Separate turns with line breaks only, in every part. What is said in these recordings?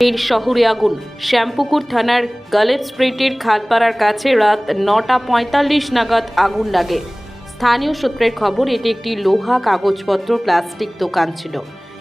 এর শহরে আগুন। শ্যামপুকুর থানার গালেব স্ট্রিটের খালপাড়ার কাছে রাত নটা পঁয়তাল্লিশ নাগাদ আগুন লাগে। স্থানীয় সূত্রের খবর, এটি একটি লোহা কাগজপত্র, প্লাস্টিক দোকান ছিল।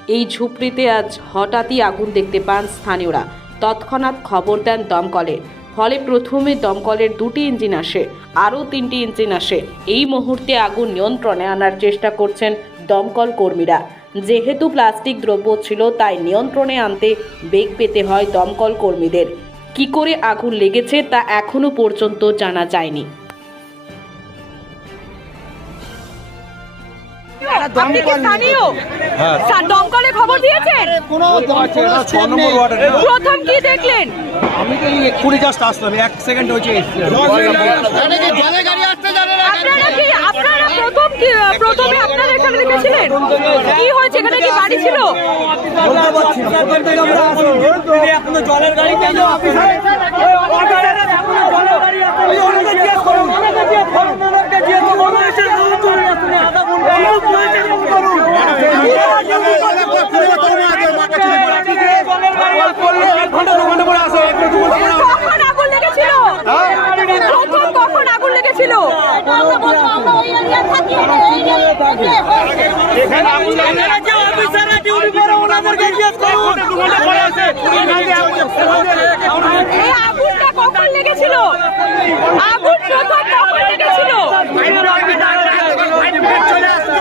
এই ঝুপড়িতে আজ হঠাৎই আগুন দেখতে পান স্থানীয়রা। তৎক্ষণাৎ খবর দেন দমকলে। ফলে প্রথমে দমকলের দুটি ইঞ্জিন আসে, আরও তিনটি ইঞ্জিন আসে। এই মুহূর্তে আগুন নিয়ন্ত্রণে আনার চেষ্টা করছেন দমকল কর্মীরা। যেহেতু প্লাস্টিক দ্রব্য ছিল তাই নিয়ন্ত্রণে আনতে বেগ পেতে হয় দমকল কর্মীদের। কি করে আগুন লেগেছে তা এখনও পর্যন্ত জানা যায়নি।
আপনি কি স্থানীয়?
হ্যাঁ।
স্যার দমকলে খবর দিয়েছেন?
এটা ছ নম্বর ওয়ার্ডের না?
প্রথম কি দেখলেন?
আমি তো এক্ষুনি জাস্ট আসলাম এক সেকেন্ড হয়েছে।
আপনারা কি আপনারা প্রথম প্রথমে আপনারা কি হয়েছে? এখানে কি বাড়ি ছিল?
জলের গাড়ি পেয়ে আগুনটা
কখন লেগেছিল? আগুন